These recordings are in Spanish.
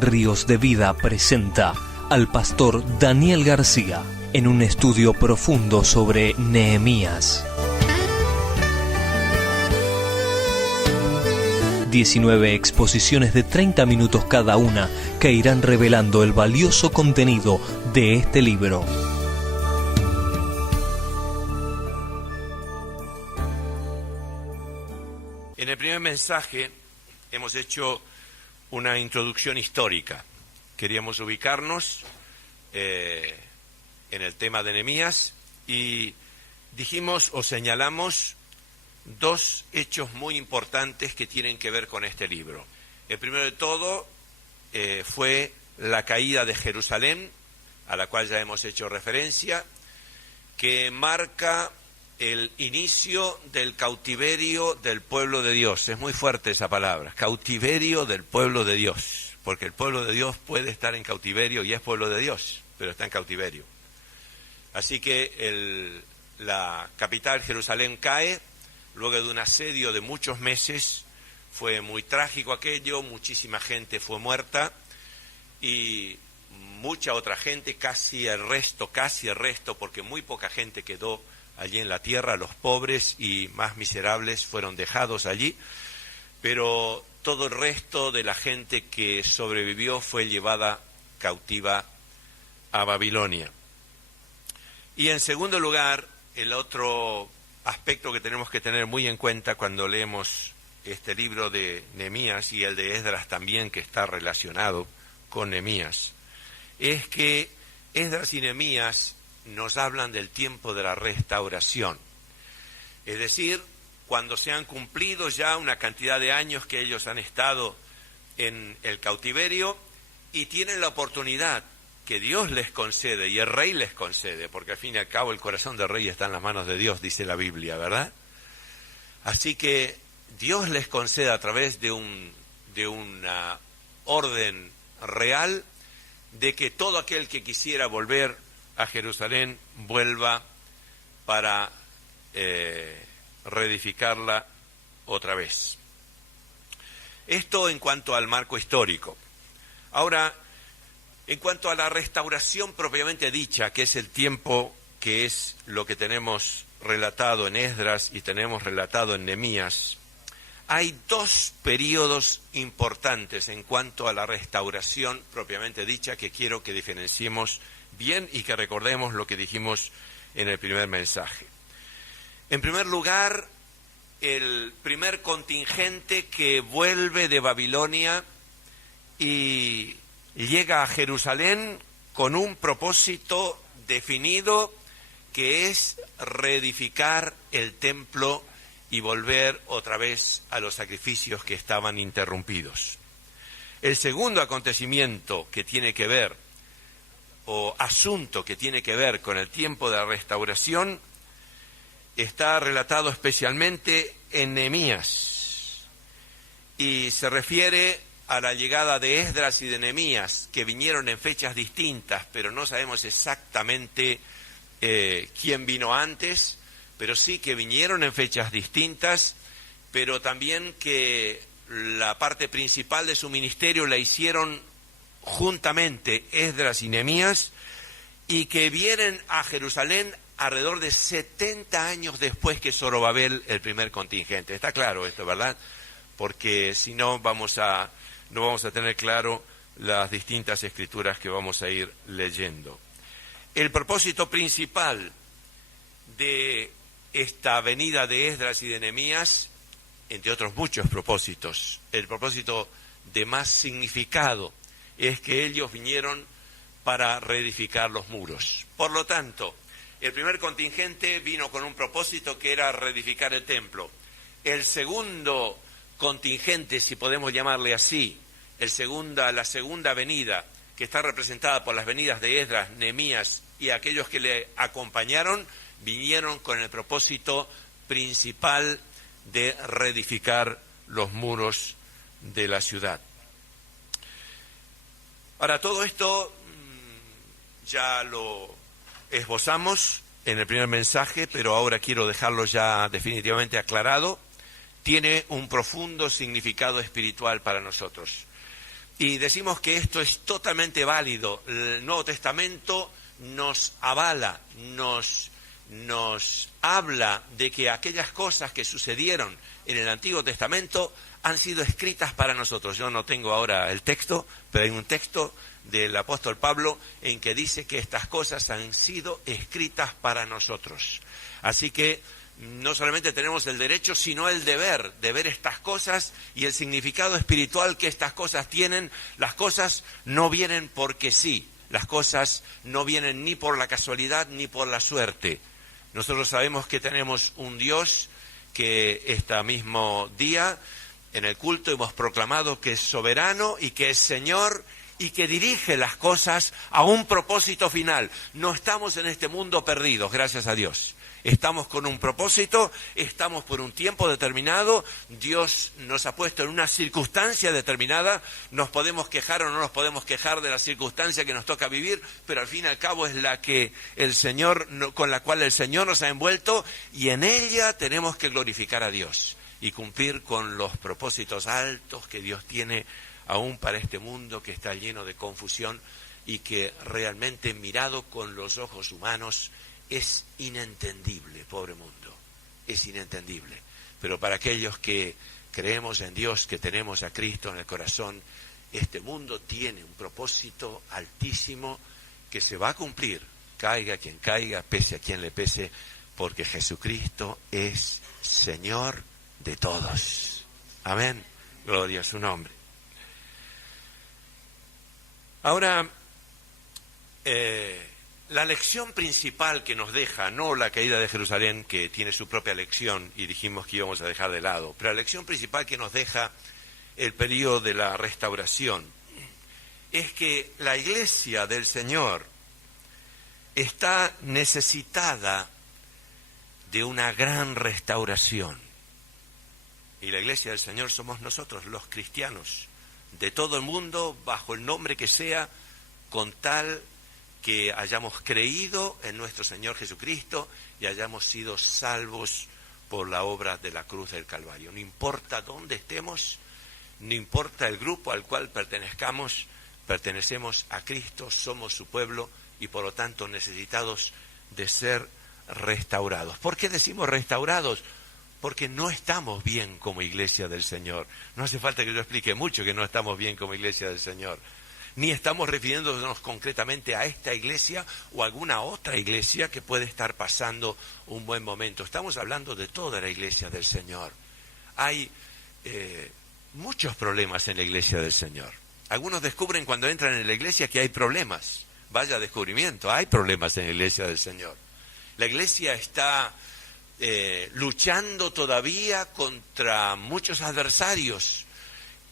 Ríos de Vida presenta al pastor Daniel García en un estudio profundo sobre Nehemías. 19 exposiciones de 30 minutos cada una que irán revelando el valioso contenido de este libro. En el primer mensaje hemos hecho una introducción histórica. Queríamos ubicarnos en el tema de Nehemías y dijimos o señalamos dos hechos muy importantes que tienen que ver con este libro. El primero de todo fue la caída de Jerusalén, a la cual ya hemos hecho referencia, que marca el inicio del cautiverio del pueblo de Dios. Es muy fuerte esa palabra, cautiverio del pueblo de Dios, porque el pueblo de Dios puede estar en cautiverio y es pueblo de Dios, pero está en cautiverio. Así que la capital, Jerusalén, cae luego de un asedio de muchos meses. Fue muy trágico aquello, muchísima gente fue muerta y mucha otra gente, casi el resto, porque muy poca gente quedó allí en la tierra. Los pobres y más miserables fueron dejados allí, pero todo el resto de la gente que sobrevivió fue llevada cautiva a Babilonia. Y en segundo lugar, el otro aspecto que tenemos que tener muy en cuenta cuando leemos este libro de Nehemías y el de Esdras también, que está relacionado con Nehemías, es que Esdras y Nehemías nos hablan del tiempo de la restauración. Es decir, cuando se han cumplido ya una cantidad de años que ellos han estado en el cautiverio y tienen la oportunidad que Dios les concede y el rey les concede, porque al fin y al cabo el corazón del rey está en las manos de Dios, dice la Biblia, ¿verdad? Así que Dios les concede a través de una orden real de que todo aquel que quisiera volver a Jerusalén vuelva para reedificarla otra vez. Esto en cuanto al marco histórico. Ahora, en cuanto a la restauración propiamente dicha, que es el tiempo que es lo que tenemos relatado en Esdras y tenemos relatado en Nehemías, hay dos periodos importantes en cuanto a la restauración propiamente dicha que quiero que diferenciemos bien y que recordemos lo que dijimos en el primer mensaje. En primer lugar, el primer contingente que vuelve de Babilonia y llega a Jerusalén con un propósito definido, que es reedificar el templo y volver otra vez a los sacrificios que estaban interrumpidos. El segundo acontecimiento que tiene que ver, o asunto que tiene que ver con el tiempo de la restauración, está relatado especialmente en Nehemías y se refiere a la llegada de Esdras y de Nehemías, que vinieron en fechas distintas, pero no sabemos exactamente quién vino antes, pero sí que vinieron en fechas distintas, pero también que la parte principal de su ministerio la hicieron juntamente Esdras y Nehemías, y que vienen a Jerusalén alrededor de 70 años después que Zorobabel, el primer contingente. Está claro esto, ¿verdad? Porque si no no vamos a tener claro las distintas escrituras que vamos a ir leyendo. El propósito principal de esta venida de Esdras y de Nehemías, entre otros muchos propósitos, el propósito de más significado es que ellos vinieron para reedificar los muros. Por lo tanto, el primer contingente vino con un propósito que era reedificar el templo. El segundo contingente, si podemos llamarle así, la segunda venida, que está representada por las venidas de Esdras, Nehemías y aquellos que le acompañaron, vinieron con el propósito principal de reedificar los muros de la ciudad. Ahora, todo esto ya lo esbozamos en el primer mensaje, pero ahora quiero dejarlo ya definitivamente aclarado. Tiene un profundo significado espiritual para nosotros. Y decimos que esto es totalmente válido. El Nuevo Testamento nos avala, nos habla de que aquellas cosas que sucedieron en el Antiguo Testamento han sido escritas para nosotros. Yo no tengo ahora el texto, pero hay un texto del apóstol Pablo en que dice que estas cosas han sido escritas para nosotros. Así que no solamente tenemos el derecho, sino el deber de ver estas cosas y el significado espiritual que estas cosas tienen. Las cosas no vienen porque sí, las cosas no vienen ni por la casualidad ni por la suerte. Nosotros sabemos que tenemos un Dios que este mismo día en el culto hemos proclamado que es soberano y que es Señor y que dirige las cosas a un propósito final. No estamos en este mundo perdidos, gracias a Dios. Estamos con un propósito, estamos por un tiempo determinado, Dios nos ha puesto en una circunstancia determinada, nos podemos quejar o no nos podemos quejar de la circunstancia que nos toca vivir, pero al fin y al cabo es la que el Señor, con la cual el Señor nos ha envuelto, y en ella tenemos que glorificar a Dios y cumplir con los propósitos altos que Dios tiene aún para este mundo que está lleno de confusión y que realmente mirado con los ojos humanos es inentendible, pobre mundo, es inentendible. Pero para aquellos que creemos en Dios, que tenemos a Cristo en el corazón, este mundo tiene un propósito altísimo que se va a cumplir, caiga quien caiga, pese a quien le pese, porque Jesucristo es Señor de todos. Amén, gloria a su nombre. Ahora, la lección principal que nos deja, no la caída de Jerusalén, que tiene su propia lección y dijimos que íbamos a dejar de lado, pero la lección principal que nos deja el periodo de la restauración es que la iglesia del Señor está necesitada de una gran restauración. Y la iglesia del Señor somos nosotros, los cristianos, de todo el mundo, bajo el nombre que sea, con tal que hayamos creído en nuestro Señor Jesucristo y hayamos sido salvos por la obra de la cruz del Calvario. No importa dónde estemos, no importa el grupo al cual pertenezcamos, pertenecemos a Cristo, somos su pueblo y por lo tanto necesitados de ser restaurados. ¿Por qué decimos restaurados? Porque no estamos bien como iglesia del Señor. No hace falta que yo explique mucho que no estamos bien como iglesia del Señor. Ni estamos refiriéndonos concretamente a esta iglesia o a alguna otra iglesia que puede estar pasando un buen momento. Estamos hablando de toda la iglesia del Señor. Hay muchos problemas en la iglesia del Señor. Algunos descubren cuando entran en la iglesia que hay problemas. Vaya descubrimiento, hay problemas en la iglesia del Señor. La iglesia está luchando todavía contra muchos adversarios.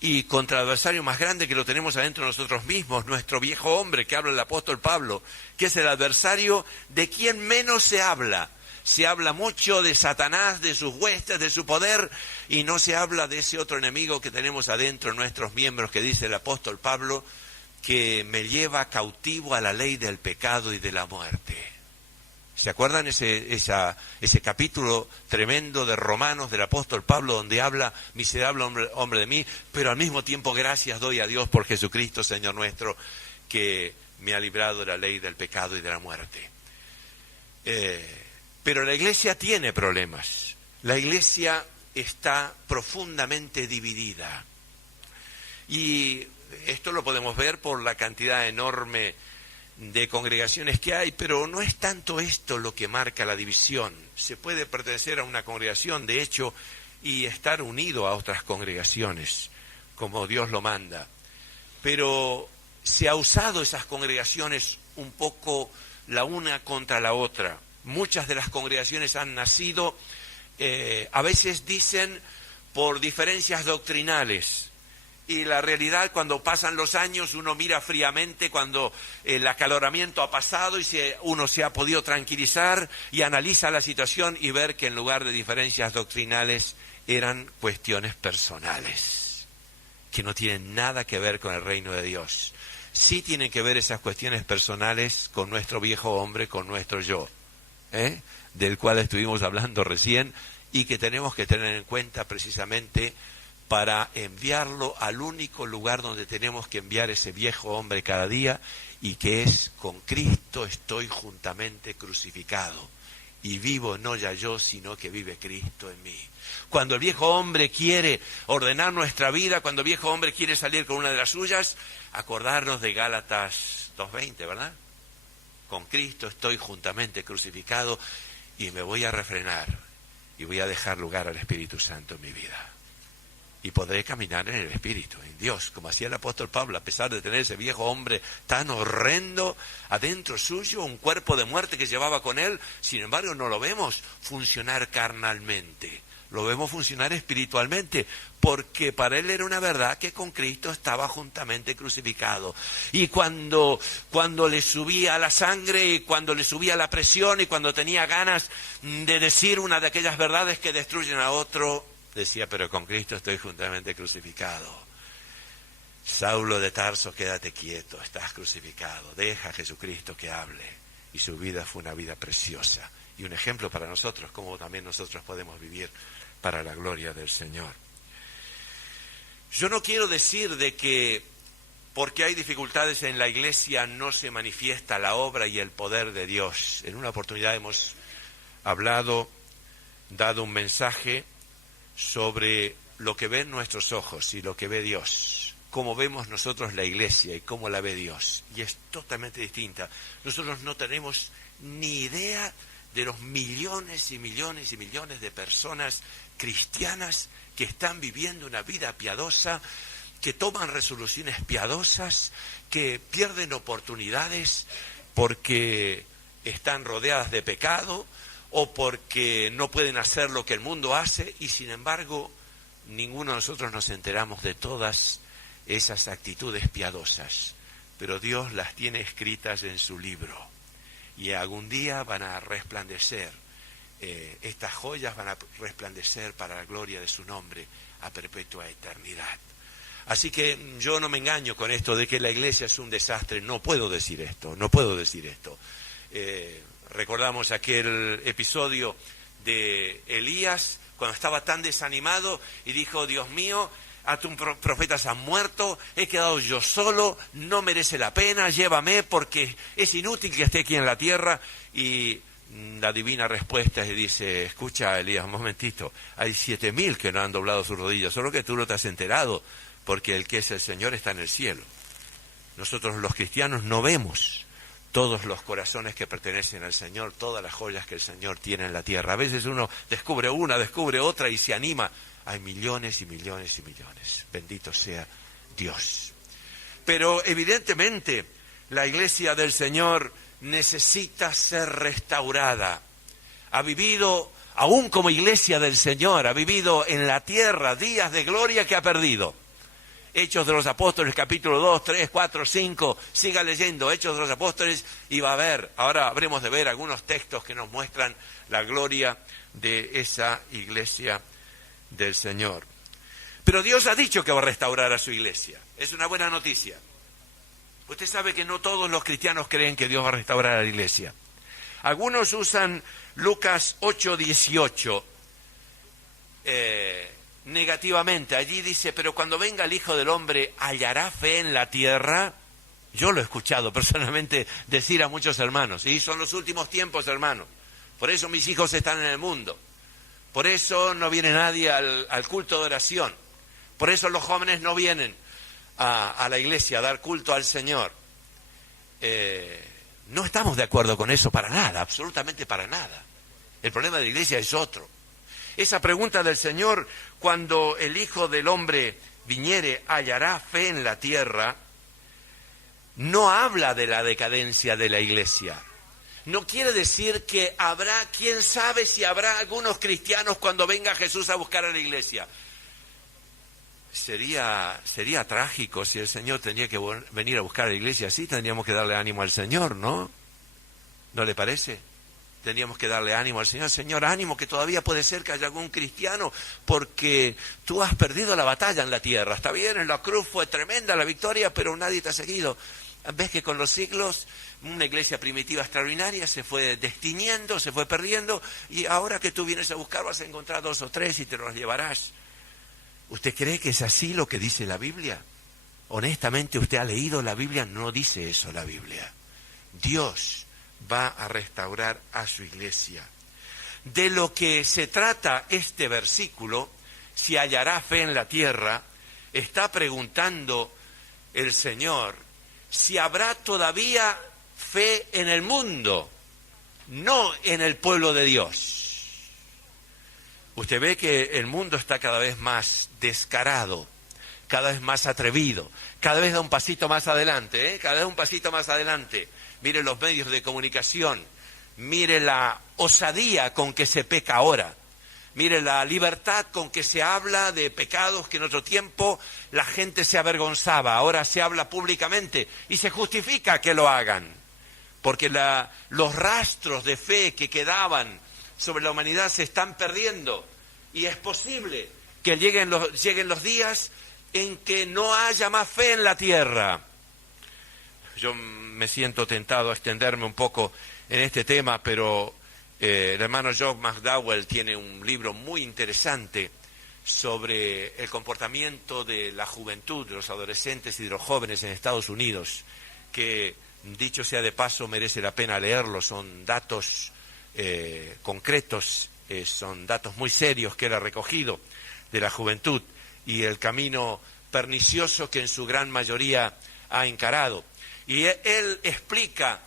Y contra el adversario más grande que lo tenemos adentro de nosotros mismos, nuestro viejo hombre que habla el apóstol Pablo, que es el adversario de quien menos se habla. Se habla mucho de Satanás, de sus huestes, de su poder, y no se habla de ese otro enemigo que tenemos adentro de nuestros miembros, que dice el apóstol Pablo, que me lleva cautivo a la ley del pecado y de la muerte. ¿Se acuerdan ese capítulo tremendo de Romanos del apóstol Pablo donde habla, miserable hombre de mí, pero al mismo tiempo gracias doy a Dios por Jesucristo, Señor nuestro, que me ha librado de la ley del pecado y de la muerte? Pero la iglesia tiene problemas. La iglesia está profundamente dividida. Y esto lo podemos ver por la cantidad enorme de congregaciones que hay, pero no es tanto esto lo que marca la división. Se puede pertenecer a una congregación, de hecho, y estar unido a otras congregaciones, como Dios lo manda. Pero se ha usado esas congregaciones un poco la una contra la otra. Muchas de las congregaciones han nacido, a veces dicen, por diferencias doctrinales. Y la realidad, cuando pasan los años, uno mira fríamente cuando el acaloramiento ha pasado y uno se ha podido tranquilizar y analiza la situación y ver que en lugar de diferencias doctrinales eran cuestiones personales, que no tienen nada que ver con el reino de Dios. Sí tienen que ver esas cuestiones personales con nuestro viejo hombre, con nuestro yo, del cual estuvimos hablando recién y que tenemos que tener en cuenta precisamente para enviarlo al único lugar donde tenemos que enviar ese viejo hombre cada día, y que es: con Cristo estoy juntamente crucificado, y vivo no ya yo, sino que vive Cristo en mí. Cuando el viejo hombre quiere ordenar nuestra vida, cuando el viejo hombre quiere salir con una de las suyas, acordarnos de Gálatas 2:20, ¿verdad? Con Cristo estoy juntamente crucificado, y me voy a refrenar, y voy a dejar lugar al Espíritu Santo en mi vida. Y podré caminar en el Espíritu, en Dios, como hacía el apóstol Pablo, a pesar de tener ese viejo hombre tan horrendo adentro suyo, un cuerpo de muerte que llevaba con él. Sin embargo, no lo vemos funcionar carnalmente, lo vemos funcionar espiritualmente, porque para él era una verdad que con Cristo estaba juntamente crucificado. Y cuando le subía la sangre, y cuando le subía la presión, y cuando tenía ganas de decir una de aquellas verdades que destruyen a otro, decía: pero con Cristo estoy juntamente crucificado. Saulo de Tarso, quédate quieto, estás crucificado, deja a Jesucristo que hable. Y su vida fue una vida preciosa, y un ejemplo para nosotros, como también nosotros podemos vivir para la gloria del Señor. Yo no quiero decir de que porque hay dificultades en la iglesia no se manifiesta la obra y el poder de Dios. En una oportunidad hemos dado un mensaje sobre lo que ven nuestros ojos y lo que ve Dios, cómo vemos nosotros la iglesia y cómo la ve Dios, y es totalmente distinta. Nosotros no tenemos ni idea de los millones y millones y millones de personas cristianas que están viviendo una vida piadosa, que toman resoluciones piadosas, que pierden oportunidades porque están rodeadas de pecado, o porque no pueden hacer lo que el mundo hace, y sin embargo ninguno de nosotros nos enteramos de todas esas actitudes piadosas, pero Dios las tiene escritas en su libro, y algún día van a resplandecer, estas joyas van a resplandecer para la gloria de su nombre a perpetua eternidad. Así que yo no me engaño con esto de que la iglesia es un desastre. No puedo decir esto. Recordamos aquel episodio de Elías, cuando estaba tan desanimado y dijo: Dios mío, a tus profetas han muerto, he quedado yo solo, no merece la pena, llévame porque es inútil que esté aquí en la tierra. Y la divina respuesta le dice: escucha, Elías, un momentito, hay 7.000 que no han doblado sus rodillas, solo que tú no te has enterado, porque el que es el Señor está en el cielo. Nosotros los cristianos no vemos todos los corazones que pertenecen al Señor, todas las joyas que el Señor tiene en la tierra. A veces uno descubre una, descubre otra y se anima. Hay millones y millones y millones. Bendito sea Dios. Pero evidentemente la iglesia del Señor necesita ser restaurada. Ha vivido, aún como iglesia del Señor, ha vivido en la tierra días de gloria que ha perdido. Hechos de los Apóstoles, capítulo 2, 3, 4, 5, siga leyendo Hechos de los Apóstoles y va a ver, ahora habremos de ver algunos textos que nos muestran la gloria de esa iglesia del Señor. Pero Dios ha dicho que va a restaurar a su iglesia. Es una buena noticia. Usted sabe que no todos los cristianos creen que Dios va a restaurar a la iglesia. Algunos usan Lucas 8, 18 negativamente. Allí dice: pero cuando venga el Hijo del Hombre, ¿hallará fe en la tierra? Yo lo he escuchado personalmente decir a muchos hermanos: y son los últimos tiempos, hermanos, por eso mis hijos están en el mundo, por eso no viene nadie al culto de oración, por eso los jóvenes no vienen a la iglesia a dar culto al Señor. No estamos de acuerdo con eso para nada, absolutamente para nada. El problema de la iglesia es otro. Esa pregunta del Señor: cuando el Hijo del Hombre viniere, ¿hallará fe en la tierra?, no habla de la decadencia de la iglesia. No quiere decir que habrá, quién sabe si habrá algunos cristianos cuando venga Jesús a buscar a la iglesia. Sería trágico si el Señor tenía que venir a buscar a la iglesia así. Tendríamos que darle ánimo al Señor, ¿no? ¿No le parece? Tendríamos que darle ánimo al Señor. Señor, ánimo, que todavía puede ser que haya algún cristiano, porque tú has perdido la batalla en la tierra. Está bien, en la cruz fue tremenda la victoria, pero nadie te ha seguido. Ves que con los siglos una iglesia primitiva extraordinaria se fue destiñendo, se fue perdiendo, y ahora que tú vienes a buscar vas a encontrar 2 o 3 y te los llevarás. ¿Usted cree que es así lo que dice la Biblia? Honestamente, ¿usted ha leído la Biblia? No dice eso la Biblia. Dios va a restaurar a su iglesia. De lo que se trata este versículo, si hallará fe en la tierra, está preguntando el Señor si habrá todavía fe en el mundo, no en el pueblo de Dios. Usted ve que el mundo está cada vez más descarado, cada vez más atrevido, cada vez da un pasito más adelante, cada vez un pasito más adelante. Mire los medios de comunicación, mire la osadía con que se peca ahora, mire la libertad con que se habla de pecados que en otro tiempo la gente se avergonzaba, ahora se habla públicamente y se justifica que lo hagan, porque los rastros de fe que quedaban sobre la humanidad se están perdiendo y es posible que lleguen los días en que no haya más fe en la tierra. Yo me siento tentado a extenderme un poco en este tema, pero el hermano Joe McDowell tiene un libro muy interesante sobre el comportamiento de la juventud, de los adolescentes y de los jóvenes en Estados Unidos, que, dicho sea de paso, merece la pena leerlo. Son datos concretos, son datos muy serios que él ha recogido de la juventud y el camino pernicioso que en su gran mayoría ha encarado. Y él explica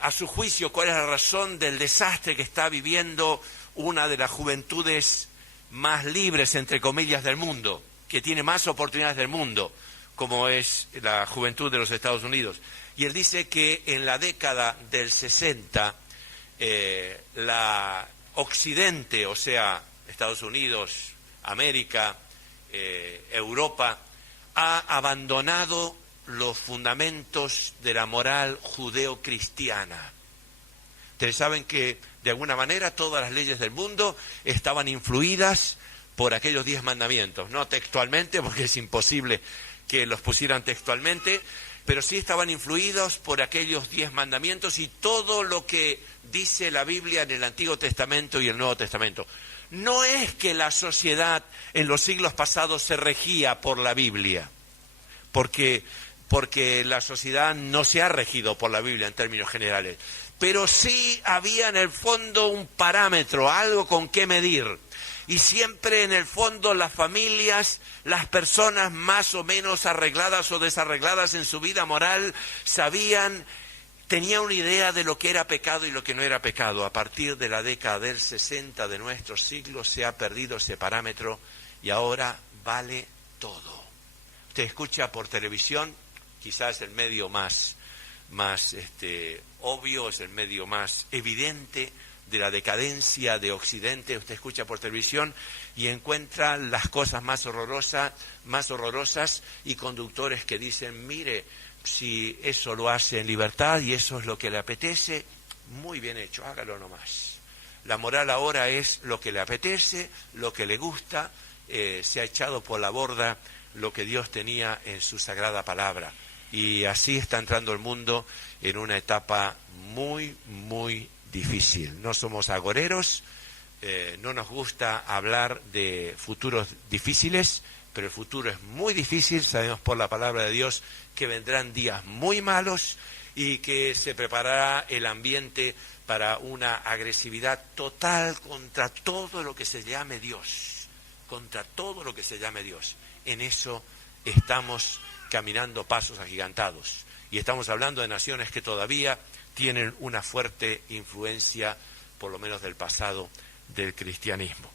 a su juicio cuál es la razón del desastre que está viviendo una de las juventudes más libres, entre comillas, del mundo, que tiene más oportunidades del mundo, como es la juventud de los Estados Unidos. Y él dice que en la década del 60, la Occidente, o sea, Estados Unidos, América, Europa, ha abandonado los fundamentos de la moral judeo-cristiana. Ustedes saben que, de alguna manera, todas las leyes del mundo estaban influidas por aquellos 10 mandamientos, no textualmente, porque es imposible que los pusieran textualmente, pero sí estaban influidos por aquellos 10 mandamientos y todo lo que dice la Biblia en el Antiguo Testamento y el Nuevo Testamento. No es que la sociedad en los siglos pasados se regía por la Biblia, porque la sociedad no se ha regido por la Biblia en términos generales, pero sí había en el fondo un parámetro, algo con qué medir. Y siempre en el fondo las familias, las personas más o menos arregladas o desarregladas en su vida moral, tenían una idea de lo que era pecado y lo que no era pecado. A partir de la década del 60 de nuestro siglo se ha perdido ese parámetro y ahora vale todo. Usted escucha por televisión, quizás el medio más obvio, es el medio más evidente de la decadencia de Occidente. Usted escucha por televisión y encuentra las cosas más horrorosas y conductores que dicen, mire, si eso lo hace en libertad y eso es lo que le apetece, muy bien hecho, hágalo nomás. La moral ahora es lo que le apetece, lo que le gusta, se ha echado por la borda lo que Dios tenía en su sagrada palabra. Y así está entrando el mundo en una etapa muy, muy difícil. No somos agoreros, no nos gusta hablar de futuros difíciles, pero el futuro es muy difícil. Sabemos por la palabra de Dios que vendrán días muy malos y que se preparará el ambiente para una agresividad total contra todo lo que se llame Dios, contra todo lo que se llame Dios. En eso estamos caminando pasos agigantados y estamos hablando de naciones que todavía tienen una fuerte influencia, por lo menos del pasado, del cristianismo.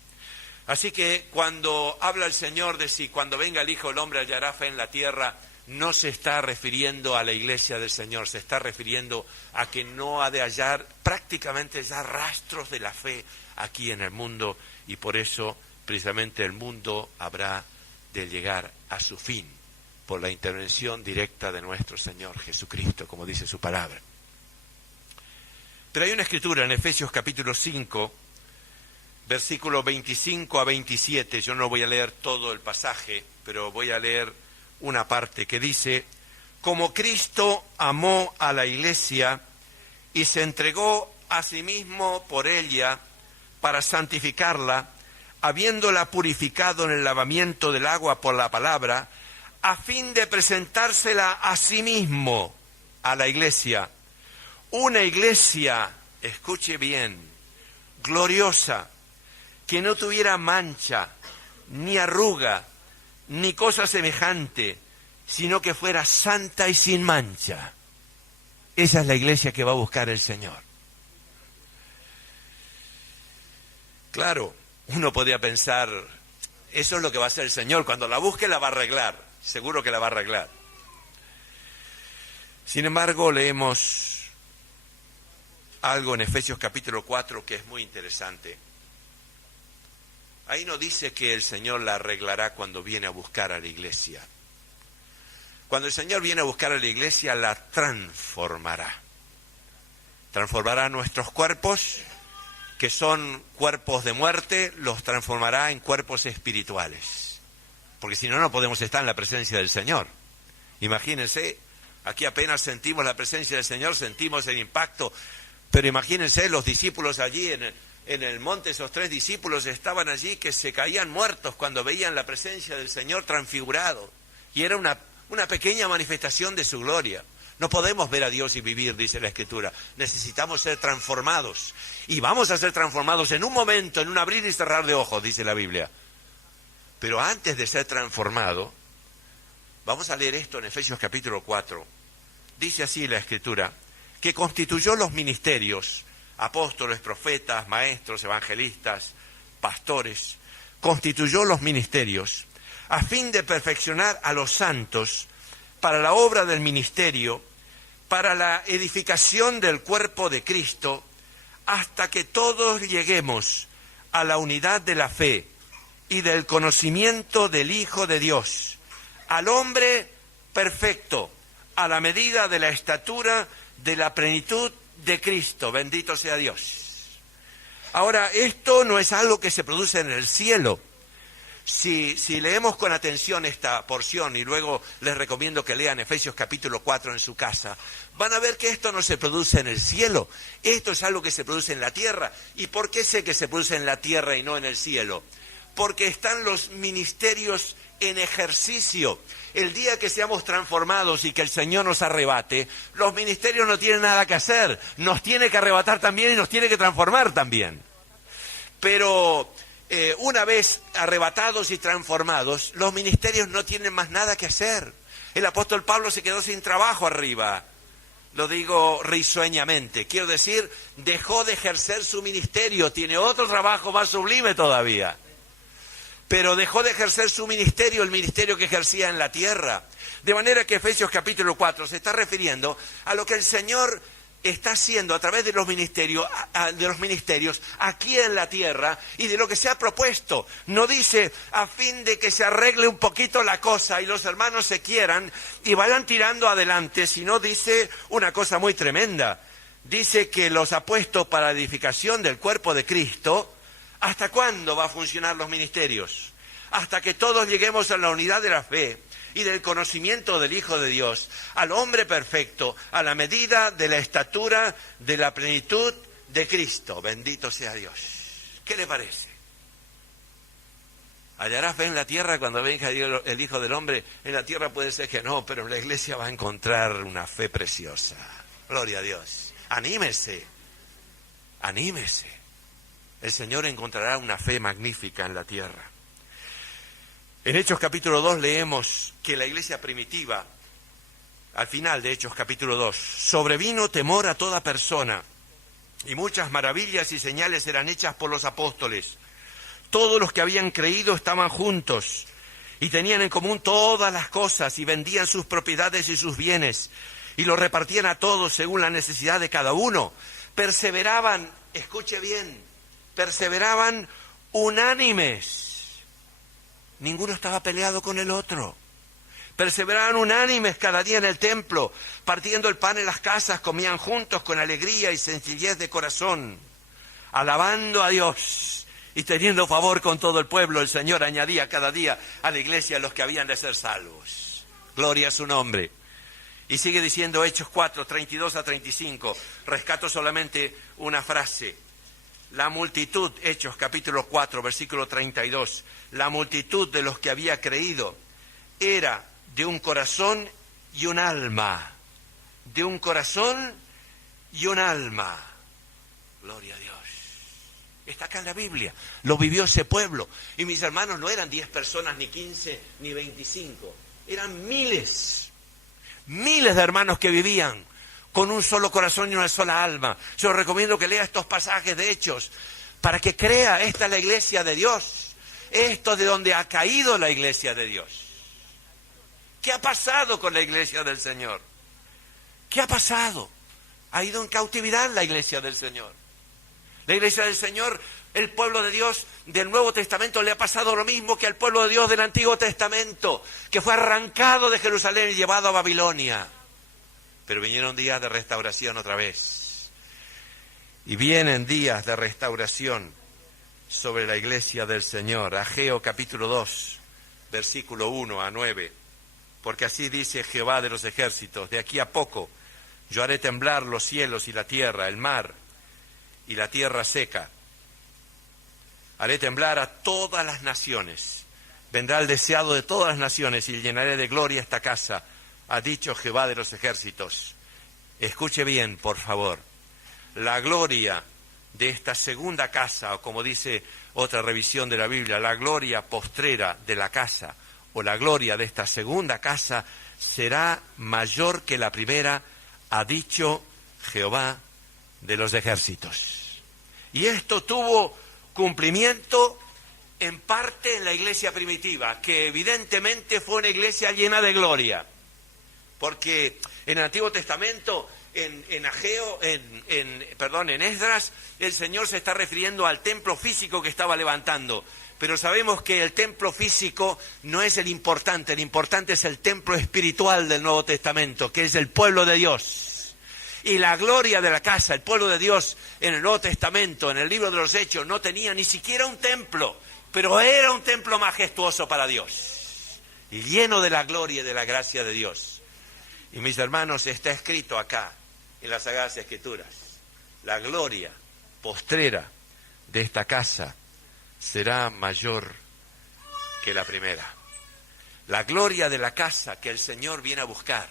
Así que cuando habla el Señor de si cuando venga el Hijo del Hombre hallará fe en la tierra, no se está refiriendo a la iglesia del Señor, se está refiriendo a que no ha de hallar prácticamente ya rastros de la fe aquí en el mundo, y por eso precisamente el mundo habrá de llegar a su fin por la intervención directa de nuestro Señor Jesucristo, como dice su palabra. Pero hay una escritura en Efesios capítulo 5, versículo 25 a 27, yo no voy a leer todo el pasaje, pero voy a leer una parte que dice: como Cristo amó a la iglesia y se entregó a sí mismo por ella para santificarla, habiéndola purificado en el lavamiento del agua por la palabra, a fin de presentársela a sí mismo, a la iglesia. Una iglesia, escuche bien, gloriosa, que no tuviera mancha, ni arruga, ni cosa semejante, sino que fuera santa y sin mancha. Esa es la iglesia que va a buscar el Señor. Claro, uno podría pensar, eso es lo que va a hacer el Señor, cuando la busque la va a arreglar, seguro que la va a arreglar. Sin embargo, leemos algo en Efesios capítulo 4 que es muy interesante. Ahí no dice que el Señor la arreglará cuando viene a buscar a la iglesia. Cuando el Señor viene a buscar a la iglesia, la transformará. Transformará nuestros cuerpos, que son cuerpos de muerte, los transformará en cuerpos espirituales. Porque si no, no podemos estar en la presencia del Señor. Imagínense, aquí apenas sentimos la presencia del Señor, sentimos el impacto. Pero imagínense los discípulos allí en el monte, esos 3 discípulos estaban allí que se caían muertos cuando veían la presencia del Señor transfigurado. Y era una pequeña manifestación de su gloria. No podemos ver a Dios y vivir, dice la Escritura. Necesitamos ser transformados. Y vamos a ser transformados en un momento, en un abrir y cerrar de ojos, dice la Biblia. Pero antes de ser transformado, vamos a leer esto en Efesios capítulo 4. Dice así la Escritura, que constituyó los ministerios, apóstoles, profetas, maestros, evangelistas, pastores, constituyó los ministerios a fin de perfeccionar a los santos para la obra del ministerio, para la edificación del cuerpo de Cristo, hasta que todos lleguemos a la unidad de la fe y del conocimiento del Hijo de Dios, al hombre perfecto, a la medida de la estatura de la plenitud de Cristo. Bendito sea Dios. Ahora, esto no es algo que se produce en el cielo. Si leemos con atención esta porción, y luego les recomiendo que lean Efesios capítulo 4 en su casa, van a ver que esto no se produce en el cielo. Esto es algo que se produce en la tierra. ¿Y por qué sé que se produce en la tierra y no en el cielo? Porque están los ministerios en ejercicio. El día que seamos transformados y que el Señor nos arrebate, los ministerios no tienen nada que hacer. Nos tiene que arrebatar también y nos tiene que transformar también. Pero una vez arrebatados y transformados, los ministerios no tienen más nada que hacer. El apóstol Pablo se quedó sin trabajo arriba. Lo digo risueñamente. Quiero decir, dejó de ejercer su ministerio. Tiene otro trabajo más sublime todavía. Pero dejó de ejercer su ministerio, el ministerio que ejercía en la tierra. De manera que Efesios capítulo 4 se está refiriendo a lo que el Señor está haciendo a través de los ministerios aquí en la tierra y de lo que se ha propuesto. No dice a fin de que se arregle un poquito la cosa y los hermanos se quieran y vayan tirando adelante, sino dice una cosa muy tremenda. Dice que los ha puesto para la edificación del cuerpo de Cristo. ¿Hasta cuándo va a funcionar los ministerios? Hasta que todos lleguemos a la unidad de la fe y del conocimiento del Hijo de Dios, al hombre perfecto, a la medida de la estatura de la plenitud de Cristo. Bendito sea Dios. ¿Qué le parece? ¿Hallarás fe en la tierra cuando venga el Hijo del Hombre? En la tierra puede ser que no, pero en la iglesia va a encontrar una fe preciosa. Gloria a Dios. Anímese. Anímese. El Señor encontrará una fe magnífica en la tierra. En Hechos capítulo 2 leemos que la iglesia primitiva, al final de Hechos capítulo 2, sobrevino temor a toda persona, y muchas maravillas y señales eran hechas por los apóstoles. Todos los que habían creído estaban juntos, y tenían en común todas las cosas, y vendían sus propiedades y sus bienes, y los repartían a todos según la necesidad de cada uno. Perseveraban, escuche bien, perseveraban unánimes. Ninguno estaba peleado con el otro. Perseveraban unánimes cada día en el templo, partiendo el pan en las casas, comían juntos con alegría y sencillez de corazón, alabando a Dios y teniendo favor con todo el pueblo. El Señor añadía cada día a la iglesia los que habían de ser salvos. Gloria a su nombre. Y sigue diciendo Hechos 4, 32 a 35. Rescato solamente una frase. La multitud, Hechos capítulo 4, versículo 32, la multitud de los que había creído era de un corazón y un alma. De un corazón y un alma. Gloria a Dios. Está acá en la Biblia. Lo vivió ese pueblo. Y mis hermanos, no eran 10 personas, ni 15, ni 25. Eran miles. Miles de hermanos que vivían con un solo corazón y una sola alma. Yo recomiendo que lea estos pasajes de Hechos para que crea, esta es la iglesia de Dios. Esto es de donde ha caído la iglesia de Dios. ¿Qué ha pasado con la iglesia del Señor? ¿Qué ha pasado? Ha ido en cautividad la iglesia del Señor. La iglesia del Señor, el pueblo de Dios del Nuevo Testamento le ha pasado lo mismo que al pueblo de Dios del Antiguo Testamento, que fue arrancado de Jerusalén y llevado a Babilonia. Pero vinieron días de restauración otra vez. Y vienen días de restauración sobre la iglesia del Señor. Ageo capítulo 2, versículo 1 a 9. Porque así dice Jehová de los ejércitos: de aquí a poco yo haré temblar los cielos y la tierra, el mar y la tierra seca. Haré temblar a todas las naciones. Vendrá el deseado de todas las naciones y llenaré de gloria esta casa, ha dicho Jehová de los ejércitos. Escuche bien, por favor. La gloria de esta segunda casa, o como dice otra revisión de la Biblia, la gloria postrera de la casa, o la gloria de esta segunda casa, será mayor que la primera, ha dicho Jehová de los ejércitos. Y esto tuvo cumplimiento en parte en la iglesia primitiva, que evidentemente fue una iglesia llena de gloria. Porque en el Antiguo Testamento, en Esdras, el Señor se está refiriendo al templo físico que estaba levantando. Pero sabemos que el templo físico no es el importante es el templo espiritual del Nuevo Testamento, que es el pueblo de Dios. Y la gloria de la casa, el pueblo de Dios en el Nuevo Testamento, en el libro de los Hechos, no tenía ni siquiera un templo, pero era un templo majestuoso para Dios, y lleno de la gloria y de la gracia de Dios. Y mis hermanos, está escrito acá, en las Sagradas Escrituras, la gloria postrera de esta casa será mayor que la primera. La gloria de la casa que el Señor viene a buscar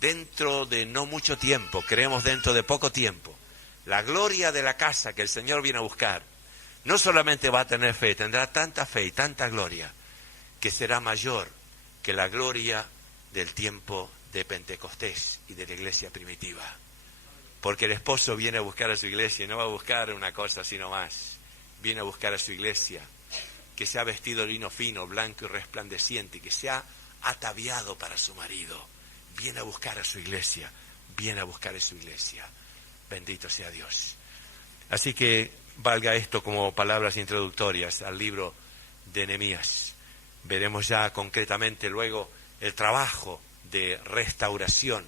dentro de no mucho tiempo, creemos dentro de poco tiempo, la gloria de la casa que el Señor viene a buscar, no solamente va a tener fe, tendrá tanta fe y tanta gloria, que será mayor que la gloria del tiempo de Pentecostés y de la iglesia primitiva. Porque el esposo viene a buscar a su iglesia y no va a buscar una cosa sino más. Viene a buscar a su iglesia, que se ha vestido de lino fino, blanco y resplandeciente, que se ha ataviado para su marido. Viene a buscar a su iglesia, viene a buscar a su iglesia. Bendito sea Dios. Así que valga esto como palabras introductorias al libro de Nehemías. Veremos ya concretamente luego el trabajo de restauración,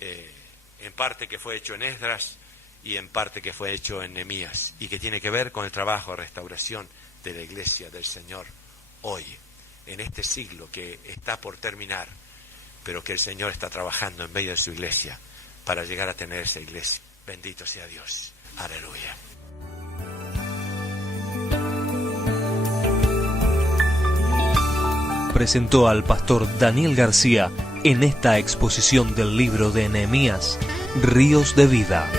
en parte que fue hecho en Esdras y en parte que fue hecho en Nehemías, y que tiene que ver con el trabajo de restauración de la iglesia del Señor hoy, en este siglo que está por terminar, pero que el Señor está trabajando en medio de su iglesia para llegar a tener esa iglesia. Bendito sea Dios. Aleluya. Presentó al pastor Daniel García en esta exposición del libro de Nehemías, Ríos de Vida.